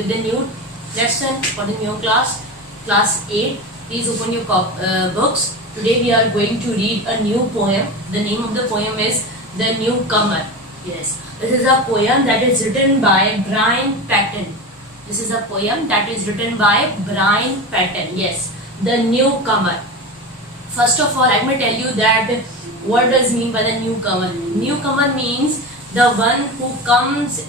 with the new lesson for the new class 8. Please open your books. Today we are going to read a new poem. The name of the poem is The Newcomer. Yes, this is a poem that is written by Brian Patton. This is a poem that is written by Brian Patton. Yes, The Newcomer. First of all, let me tell you that what does mean by the newcomer. Newcomer means the one who comes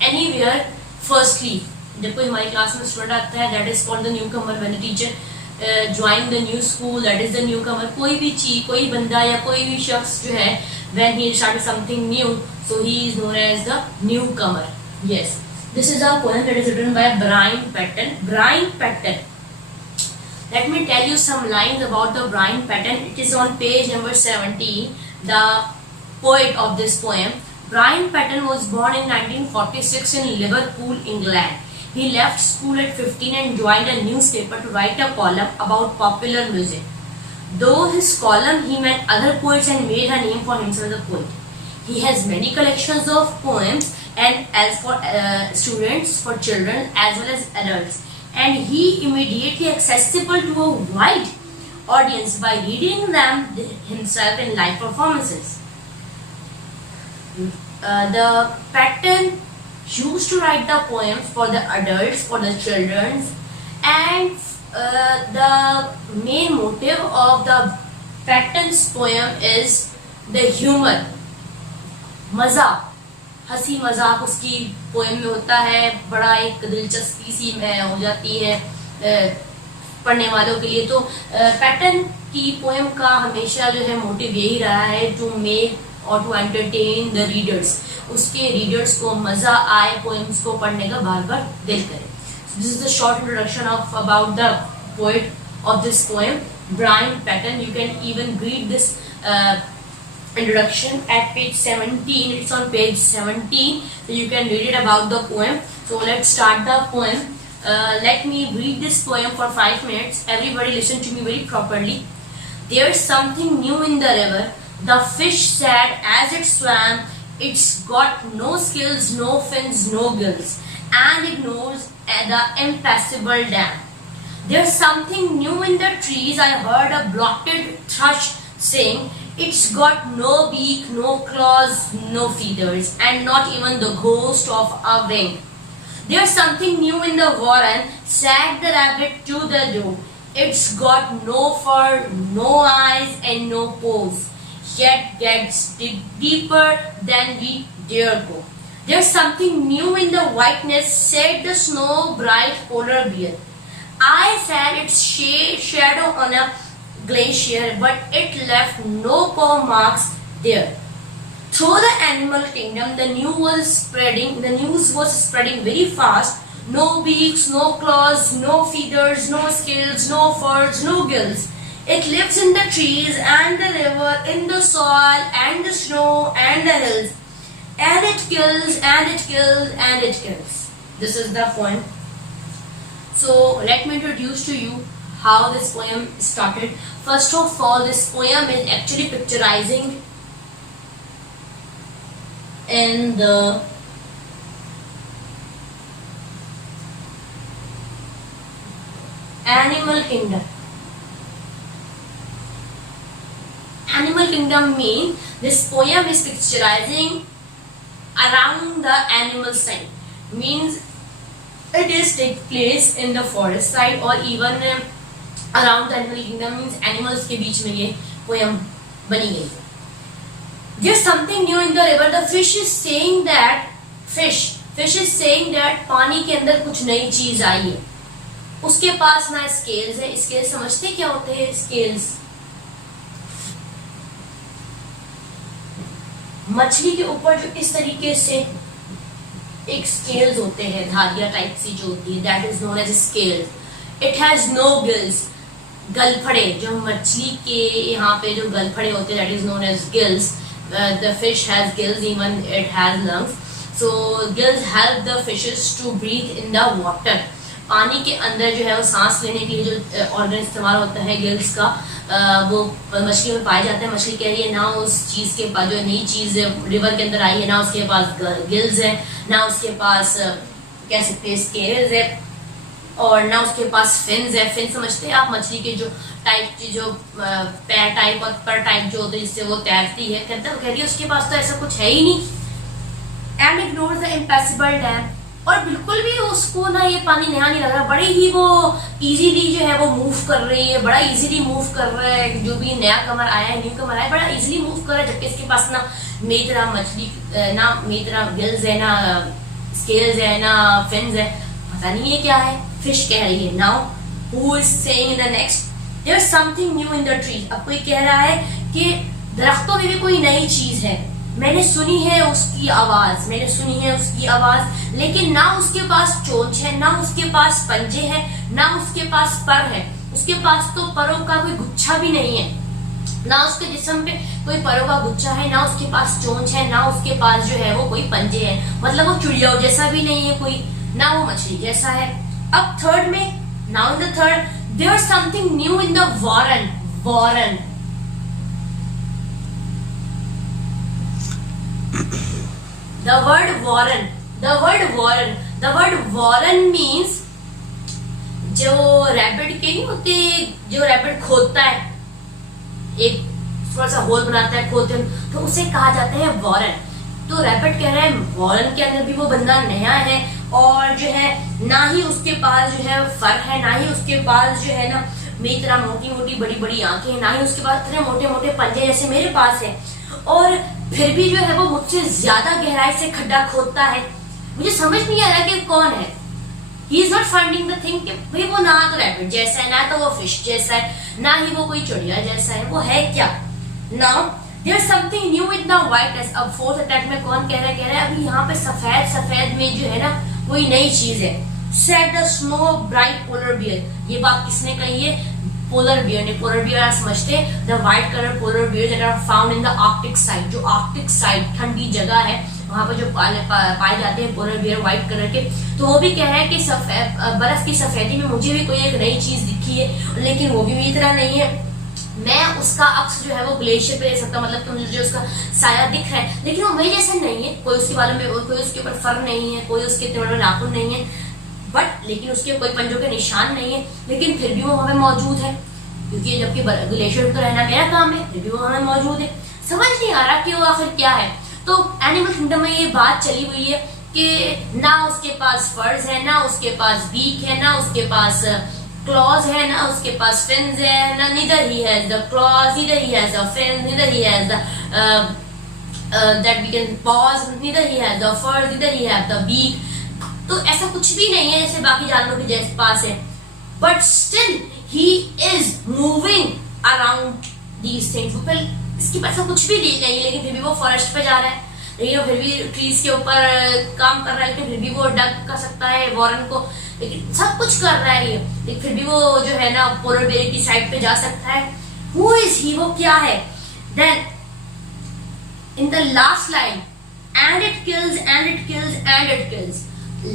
anywhere firstly. जब कोई हमारी क्लास में स्टूडेंट आता है, that is called the newcomer. When the teacher join the new school, that is the newcomer. कोई भी चीज, कोई बंदा या कोई भी शख्स जो है, when he started something new, so he is known as the newcomer. Yes, this is a poem that is written by Brian Patton. Brian Patton. Let me tell you some lines about the Brian Patton. It is on page number 17. The poet of this poem. Brian Patton was born in 1946 in Liverpool, England. He left school at 15 and joined a newspaper to write a column about popular music. Though his column, he met other poets and made a name for himself as a poet. He has many collections of poems, and as for students, for children as well as adults. And he immediately accessible to a wide audience by reading them himself in live performances. The Patton used to write the poems for the adults, for the children, and the main motive of the Patton's poem is the humor, मजा, हंसी मजाक उसकी पोएम में होता है. बड़ा एक दिलचस्पी सी में हो जाती है पढ़ने वालों के लिए. तो पैटर्न की पोएम का हमेशा जो है मोटिव यही रहा है, टू मेक और टू एंटरटेन द रीडर्स. उसके रीडर्स को मजा आए, पोएम्स को पढ़ने का बार बार दिल करे. This is the short introduction of about the poet of this poem Brian Patton. You can even read this introduction at page 17. It's on page 17, so you can read it about the poem. So let's start the poem. Let me read this poem for 5 minutes. Everybody listen to me very properly. There's something new in the river. The fish said as it swam, it's got no scales, no fins, no gills, and ignores the impassable dam. There's something new in the trees. I heard a blotted thrush sing. It's got no beak, no claws, no feathers, and not even the ghost of a wing. There's something new in the warren, said the rabbit to the doe. It's got no fur, no eyes, and no paws, yet gets deeper than we dare go. There's something new in the whiteness, said the snow-bright polar bear. I said its shadow on a glacier, but it left no paw marks there. Through the animal kingdom, the news was spreading very fast. No beaks, no claws, no feathers, no scales, no furs, no gills. It lives in the trees and the river, in the soil and the snow and the hills. And it kills, and it kills, and it kills. This is the poem. So let me introduce to you how this poem started. First of all, this poem is actually picturizing in the animal kingdom. Animal kingdom means this poem is picturizing around the animal side. Means it is take place in the forest side or even around the animal kingdom. Means animals के बीच में ये poem बनी गई. There's something new in the river. The fish is saying that पानी के अंदर कुछ नई चीज आई है. उसके पास ना स्केल्स है. स्केल्स समझते क्या होते हैं? स्केल्स मछली के ऊपर जो इस तरीके से एक स्केल्स होते हैं, धारियां टाइप सी जो होती है, that is known as scales. It has no gills. गलफड़े, जो मछली के यहाँ पे जो गलफड़े होते हैं, that is known as gills. The fish has gills, even it has lungs. So gills help the fishes to breathe in the water. पानी के अंदर जो है वो सांस लेने के लिए जो ऑर्गन इस्तेमाल होता है गिल्स का, वो मछली में पाया जाता है. मछली कह रही है ना उस चीज के पास, जो नई चीज रिवर के अंदर आई है, ना उसके पास गिल्स है, ना उसके पास कह सकते हैं स्केल्स है, और ना उसके पास फिन्स है। फिन समझते हैं आप, मछली के जो टाइप जो पैर टाइप और पर टाइप जो होते हैं जिससे वो तैरती है। कहता है कह रही है उसके पास तो ऐसा कुछ है ही नहीं। And ignores the impossible dam, और बिल्कुल भी उसको ना ये पानी नया नहीं लग रहा, बड़े ही वो इजीली जो है वो मूव कर रही है, बड़ा इजीली मूव कर रहा है। जो भी नया कमर आया है, न्यू कमर आया है, बड़ा इजीली मूव कर रहा है, जबकि इसके पास ना मेरी तरह मछली ना मेरी तरह गिल्स है, ना स्केल्स है, ना फिन्स है, पता नहीं ये क्या है। फिश कह रही है now who is saying in the next there is something new in the tree. अब कोई कह रहा है कि दरख्तों में भी कोई नई चीज है, मैंने सुनी है उसकी आवाज, मैंने सुनी है उसकी आवाज, लेकिन ना उसके पास चोंच है, ना उसके पास पंजे हैं, ना उसके पास पर है। उसके पास तो परों का कोई गुच्छा भी नहीं है, ना उसके जिस्म पे कोई परों का गुच्छा है, ना उसके पास चोंच है, ना उसके पास जो है वो कोई पंजे हैं। मतलब वो चिड़िया जैसा भी नहीं है कोई, ना वो मछली जैसा है। अब थर्ड में, now in the third there is something new in the warren. Warren The word warren, the word warren means जो रैबिट के नहीं होते, जो रैबिट खोदता है, एक थोड़ा सा होल बनाता है, खोदते हैं, तो उसे कहा जाता है वॉरन। तो रैबिट कह रहा है वॉरन के अंदर भी वो बंदा नया है, और जो है ना ही उसके पास जो है फर है, ना ही उसके पास जो है ना मेरी तरह मोटी मोटी बड़ी बड़ी आंखें हैं, ना ही उसके पास इतने मोटे मोटे पंजे जैसे मेरे पास है, और फिर भी जो है वो मुझसे ज्यादा गहराई से खड्डा खोदता है। मुझे समझ नहीं आ रहा कि कौन है। He is not finding the thing कि भाई वो ना तो रैबिट जैसा है, ना तो वो फिश जैसा है, ना ही वो कोई चिड़िया जैसा है, वो है क्या। Now there something new with the whiteness. अब फोर्थ अटैक में कौन कह रहा है अभी यहाँ पे सफेद सफेद में जो है ना कोई नई चीज है। Said the snow bright polar bear. ये बात किसने कही है? पोलर बियर ने। पोलर बियर आप समझते हैं the white colour polar bear that are found in the Arctic side. जो आर्कटिक साइड ठंडी जगह है वहां पर जो पाए जाते हैं पोलर बियर व्हाइट कलर के। तो वो भी कह रहा है कि बर्फ की सफेदी में मुझे भी कोई एक नई चीज दिखी है, लेकिन वो भी मेरी तरह नहीं है। मैं उसका अक्स जो है वो ग्लेशियर पे ले सकता हूँ, मतलब कि मुझे जो उसका साया दिख रहा है, लेकिन वो मेरे जैसा नहीं है। कोई उसके बालों में, कोई उसके ऊपर फर नहीं है, कोई उसके इतने बड़े नाखून नहीं है, बट लेकिन उसके कोई पंजों के निशान नहीं है, लेकिन फिर भी वो हमें मौजूद है, क्योंकि जबकि ग्लेशियर तो रहना मेरा काम है, फिर भी वो हमें मौजूद है। समझ नहीं आ रहा कि वो आखिर क्या है। तो एनिमल किंगडम में ये बात चली हुई है कि ना उसके पास फर्स है, ना उसके पास बीक है, ना उसके पास क्लॉज है, ना उसके पास फिन्स है, ना neither he has the claws, neither he has the fins, neither he has the that we can paws, neither he has the fur, neither he has the beak। तो ऐसा कुछ भी नहीं है जैसे बाकी जानवरों के जैसे पास है, but still he is moving around these things। वो फिर इसके पास कुछ भी नहीं है, लेकिन फिर भी वो फॉरेस्ट पे जा रहा है, लेकिन वो फिर भी ट्रीज के ऊपर काम कर रहा है, लेकिन फिर भी वो डक कर सकता है वॉरन को, लेकिन सब कुछ कर रहा है ये, लेकिन फिर भी वो जो है ना पोलर बेयर की साइड पे जा सकता है। Who is he? वो क्या है? Then in the last line, and it kills, and it kills, and it kills।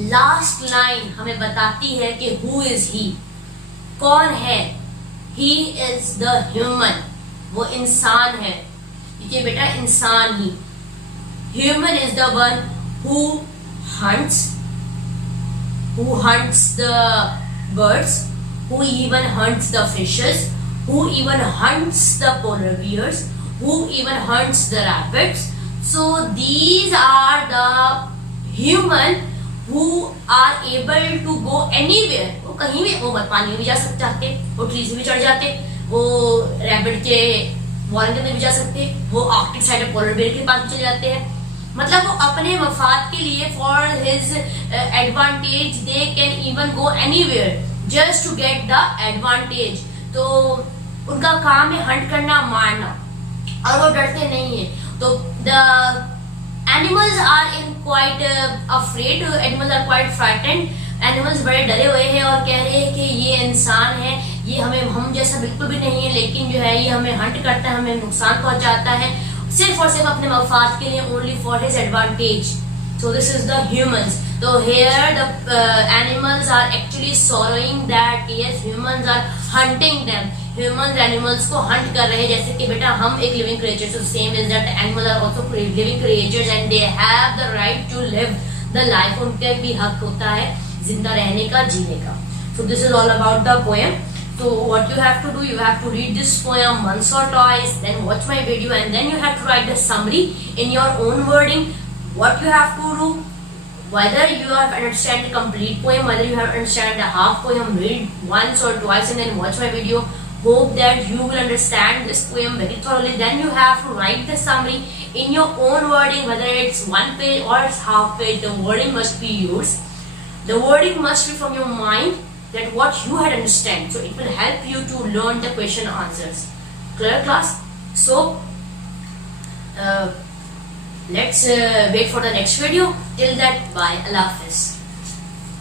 Last line हमें बताती है कि who is he? कौन है? He is the human। वो इंसान है, क्योंकि बेटा इंसान ही। Human is the one who hunts the birds, who even hunts the fishes, who even hunts the polar bears, who even hunts the rabbits। So these are the human who are able to go anywhere। वो कहीं भी, वो पानी में भी जा सकते, वो ट्री से भी चढ़ जाते, वो रैबिट के वॉरन के अंदर भी जा सकते, वो आर्कटिक साइड पोलर बेयर के पास भी चले जाते हैं। मतलब वो अपने मफाद के लिए for his advantage they can even go anywhere just to get the advantage. तो उनका काम है हंट करना, मारना, और वो डरते नहीं है। तो the animals are in quite afraid, animals are quite frightened. Animals बड़े डरे हुए हैं और कह रहे हैं कि ये इंसान है, ये हमें हम जैसा बिल्कुल भी नहीं है, लेकिन जो है ये हमें हंट करता है, हमें नुकसान पहुंचाता है सिर्फ और सिर्फ अपने मफाद के लिए, only for his advantage. So this is the humans. तो here the animals are actually sorrowing that yes humans are hunting them. Humans animals को हंट कर रहे हैं, जैसे कि बेटा हम एक living creature, so same is that animals are also living creatures and they have the right to live the life, उनके भी हक होता है जिंदा रहने का, जीने का. So this is all about the poem. So what you have to do, you have to read this poem once or twice, then watch my video, and then you have to write the summary in your own wording. What you have to do, whether you have understand the complete poem, whether you have understand the half poem, read once or twice and then watch my video. Hope that you will understand this poem very thoroughly. Then you have to write the summary in your own wording, whether it's one page or it's half page. The wording must be yours. The wording must be from your mind, that what you had understand, so it will help you to learn the question answers. Clear, class? So let's wait for the next video. Till that, bye. Allah Hafiz.